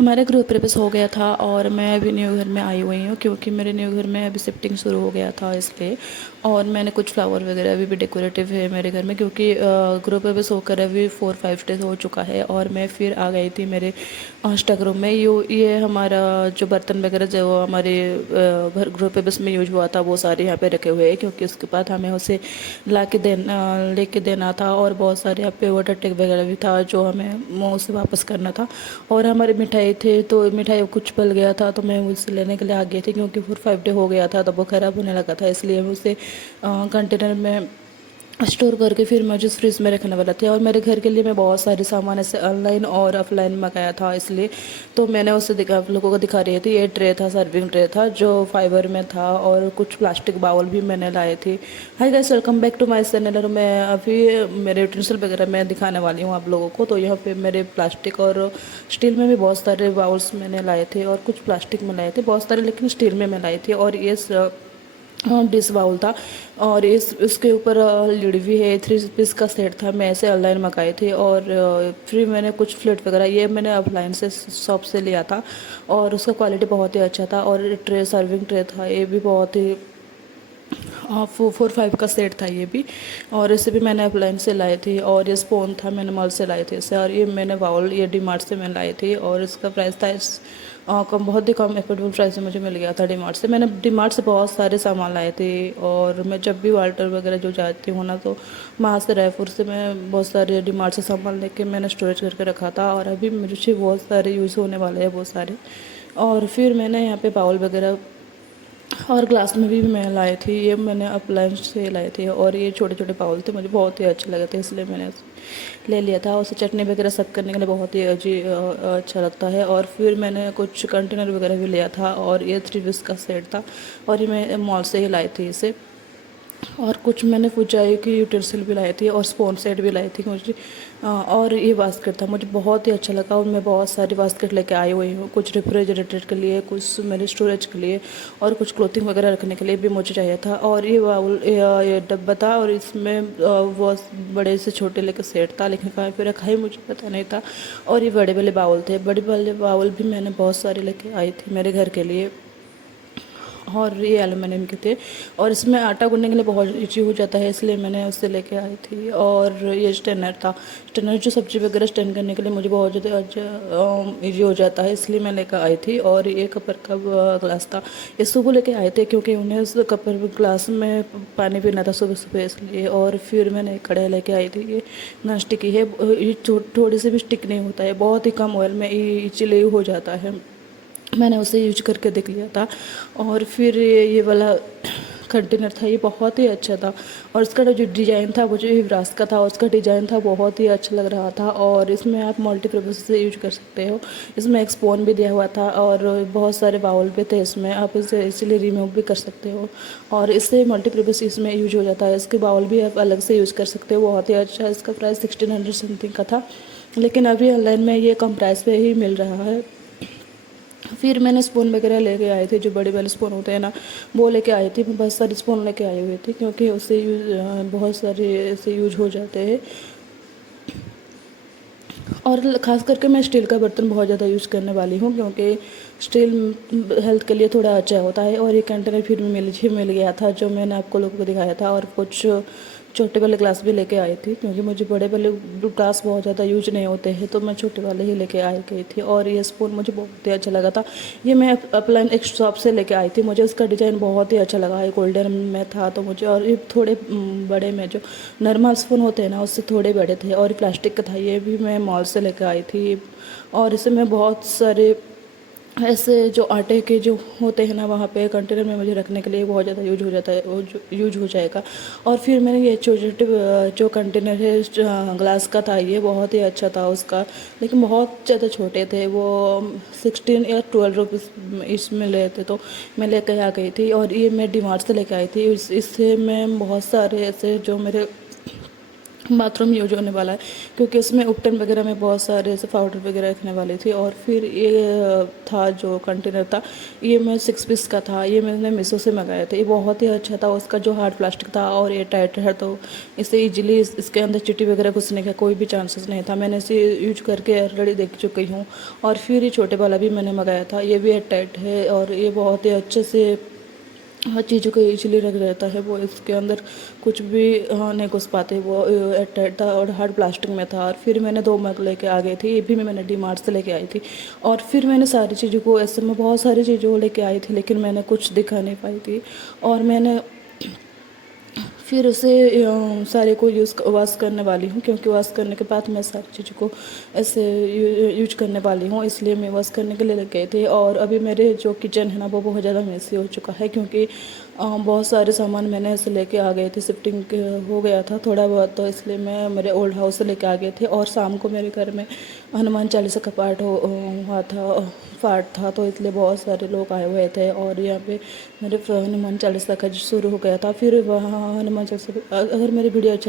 हमारा गृह प्रवेश हो गया था और मैं अभी न्यू घर में आई हुई हूँ क्योंकि मेरे न्यू घर में अभी शिफ्टिंग शुरू हो गया था इसलिए। और मैंने कुछ फ्लावर वगैरह अभी भी डेकोरेटिव है मेरे घर में क्योंकि गृह प्रवेश होकर अभी 4-5 डेज हो चुका है और मैं फिर आ गई थी मेरे स्टक रूम में। ये हमारा जो बर्तन वगैरह जो हमारे गृह प्रवेश में यूज हुआ था वो सारे यहाँ पे रखे हुए हैं क्योंकि उसके बाद हमें उसे ला के देना लेके देना था। और बहुत सारे यहाँ पे वाटर टैग वगैरह भी था जो हमें मुँह से वापस करना था। और हमारी मिठाई थे तो मिठाई कुछ बल गया था तो मैं उसे लेने के लिए आ गई थी क्योंकि 4-5 डे हो गया था तो वो ख़राब होने लगा था, इसलिए मैं उसे कंटेनर में स्टोर करके फिर मैं जिस फ्रिज में रखने वाला था। और मेरे घर के लिए मैं बहुत सारे सामान ऐसे ऑनलाइन और ऑफलाइन मंगाया था, इसलिए तो मैंने उसे दिखा आप लोगों को दिखा रही थी। ये ट्रे था, सर्विंग ट्रे था जो फाइबर में था और कुछ प्लास्टिक बाउल भी मैंने लाए थे। Hi guys, welcome back to my channel. और मैं अभी मेरे यूटेंसिल वगैरह मैं दिखाने वाली हूँ आप लोगों को। तो यहाँ पे मेरे प्लास्टिक और स्टील में भी बहुत सारे बाउल्स मैंने लाए थे और कुछ प्लास्टिक में लाए थे बहुत सारे, लेकिन स्टील में मैं लाई थी। और ये डिश बाउल था और इसके ऊपर लीड भी है। 3 पीस का सेट था, मैं ऐसे ऑनलाइन मंगाए थे। और फिर मैंने कुछ प्लेट वगैरह ये मैंने ऑफलाइन से शॉप से लिया था और उसका क्वालिटी बहुत ही अच्छा था। और ट्रे, सर्विंग ट्रे था, ये भी बहुत ही 4-5 का सेट था ये भी। और इसे भी मैंने ऑफलाइन से लाए थे। और ये स्पून था, मैंने मॉल से लाए थे इसे। और ये मैंने बाउल ये डीमार्ट से मैं लाए थे और इसका प्राइस था कम, बहुत ही कम एफोर्डेबल प्राइस में मुझे मिल गया था डीमार्ट से। मैंने डीमार्ट से बहुत सारे सामान लाए थे और मैं जब भी वाल्टर वगैरह जो जाती हूँ ना तो वहाँ से रायपुर से मैं बहुत सारे डीमार्ट से सामान लेके मैंने स्टोरेज करके रखा था और अभी मुझे बहुत सारे यूज़ होने वाले हैं बहुत सारे। और फिर मैंने यहाँ पे बाउल वगैरह और ग्लास में भी मैं लाई थी, ये मैंने अप्लायंस से लाए थे। और ये छोटे छोटे बाउल थे, मुझे बहुत ही अच्छे लगे थे इसलिए मैंने ले लिया था। उसे चटनी वगैरह सब करने के लिए बहुत ही अच्छा लगता है। और फिर मैंने कुछ कंटेनर वगैरह भी लिया था और ये 3 पीस का सेट था और ये मैं मॉल से ही लाई थी इसे। और कुछ मैंने पूजाई की यूटेंसिल भी लाई थी और स्पून सेट भी लाई थी मुझे। और ये बास्केट था, मुझे बहुत ही अच्छा लगा और मैं बहुत सारी बास्केट लेके आई हुई हूँ। कुछ रेफ्रिजरेटर के लिए, कुछ मेरे स्टोरेज के लिए और कुछ क्लोथिंग वगैरह रखने के लिए भी मुझे चाहिए था। और ये बाउल ये डब्बा था और इसमें वो बड़े से छोटे लेके सेट था, लेकिन कहाँ पे रखा है मुझे पता नहीं था। और ये बड़े वाले बाउल थे, बड़े वाले बाउल भी मैंने बहुत सारे लेके आई थी मेरे घर के लिए। और ये एलुमिनियम के थे और इसमें आटा गूंदने के लिए बहुत ईजी हो जाता है, इसलिए मैंने उससे लेके आई थी। और ये स्टेनर था, स्टेनर जो सब्जी वगैरह स्टैंड करने के लिए मुझे बहुत ज़्यादा ईजी हो जाता है, इसलिए मैं लेकर आई थी। और ये कपर का ग्लास था, ये सुबह लेके आए थे क्योंकि उन्हें उस कपर ग्लास में पानी पीना था सुबह सुबह, इसलिए। और फिर मैंने एक कढ़ाई लेके आई थी, ये नॉन स्टिक की है, ये थोड़ी सी भी स्टिक नहीं होता है, बहुत ही कम ऑयल में इजीली हो जाता है। मैंने उसे यूज करके देख लिया था। और फिर ये वाला कंटेनर था, ये बहुत ही अच्छा था और इसका जो डिज़ाइन था वो जो विरासत का था, उसका डिज़ाइन था बहुत ही अच्छा लग रहा था। और इसमें आप मल्टीपर्पज़ से यूज कर सकते हो। इसमें एक स्पून भी दिया हुआ था और बहुत सारे बाउल भी थे इसमें, आप इसे इसीलिए रिमूव भी कर सकते हो। और इससे मल्टीपर्पज़ इसमें यूज हो जाता है। इसके बाउल भी आप अलग से यूज़ कर सकते हो, बहुत ही अच्छा। इसका प्राइस 1600 समथिंग का था, लेकिन अभी ऑनलाइन में ये कम प्राइस पे ही मिल रहा है। फिर मैंने स्पून वगैरह लेके आए थे, जो बड़े वाले स्पून होते हैं ना वो लेके आई थी। मैं बहुत सारे स्पून लेके आई हुई थी क्योंकि उससे बहुत सारे ऐसे यूज हो जाते हैं। और ख़ास करके मैं स्टील का बर्तन बहुत ज़्यादा यूज़ करने वाली हूँ क्योंकि स्टील हेल्थ के लिए थोड़ा अच्छा होता है। और ये कंटेनर फिर मिल गया था जो मैंने आपको लोगों को दिखाया था। और कुछ छोटे वाले ग्लास भी लेके आई थी क्योंकि मुझे बड़े वाले ग्लास बहुत ज़्यादा यूज नहीं होते हैं, तो मैं छोटे वाले ही लेके आई गई थी। और ये स्पून मुझे बहुत ही अच्छा लगा था, ये मैं अपलाइन एक शॉप से लेके आई थी। मुझे उसका डिज़ाइन बहुत ही अच्छा लगा, ये गोल्डन में था तो मुझे। और ये थोड़े बड़े में जो नॉर्मल स्पून होते हैं ना उससे थोड़े बड़े थे और प्लास्टिक का था, ये भी मैं मॉल से लेकर आई थी। और इसे मैं बहुत सारे ऐसे जो आटे के जो होते हैं ना वहाँ पे कंटेनर में मुझे रखने के लिए बहुत ज़्यादा यूज हो जाता है, वो यूज हो जाएगा। और फिर मैंने ये छोटे छोटे जो कंटेनर है ग्लास का था, ये बहुत ही अच्छा था उसका, लेकिन बहुत ज़्यादा छोटे थे वो। 16 या 12 रुपीज़ इसमें ले थे, तो मैं लेकर आ गई थी। और ये मैं डीमार्ट से लेकर आई थी। इससे मैं बहुत सारे ऐसे जो मेरे बाथरूम यूज होने वाला है, क्योंकि इसमें उपटन वगैरह में बहुत सारे ऐसे पाउडर वगैरह रखने वाली थी। और फिर ये था जो कंटेनर था, ये मैं 6 पीस का था, ये मैंने मीशो से मंगाया था। ये बहुत ही अच्छा था, उसका जो हार्ड प्लास्टिक था और ये टाइट है, तो इसे इजीली इसके अंदर चींटी वगैरह घुसने का कोई भी चांसेस नहीं था। मैंने इसे यूज करके ऑलरेडी देख चुकी हूँ। और फिर ये छोटे वाला भी मैंने मंगाया था, ये भी एयर टाइट है और ये बहुत ही अच्छे से हर चीज़ों को इजीली रख रहता है। वो इसके अंदर कुछ भी नहीं घुस पाते। वो एयरटाइट था और हार्ड प्लास्टिक में था। और फिर मैंने 2 मग लेके आ गई थी, ये भी मैंने डी मार्ट से लेके आई थी। और फिर मैंने सारी चीज़ों को ऐसे में बहुत सारी चीज़ों को लेके आई थी, लेकिन मैंने कुछ दिखा नहीं पाई थी। और मैंने फिर उसे सारे को वॉश करने वाली हूँ, क्योंकि वॉश करने के बाद मैं सारी चीज़ों को ऐसे यूज करने वाली हूँ, इसलिए मैं वॉश करने के लिए लग गई थी। और अभी मेरे जो किचन है ना, वो बहुत ज़्यादा मेसी हो चुका है, क्योंकि बहुत सारे सामान मैंने ऐसे लेके आ गए थे, शिफ्टिंग हो गया था थोड़ा बहुत, तो इसलिए मैं मेरे ओल्ड हाउस से लेके आ गए थे। और शाम को मेरे घर में हनुमान चालीसा का हुआ था, पाठ था, तो इसलिए बहुत सारे लोग आए हुए थे। और यहाँ पे मेरे हनुमान चालीसा का शुरू हो गया था। फिर वहाँ हनुमान चालीसा, अगर मेरी वीडियो अच्छी लगी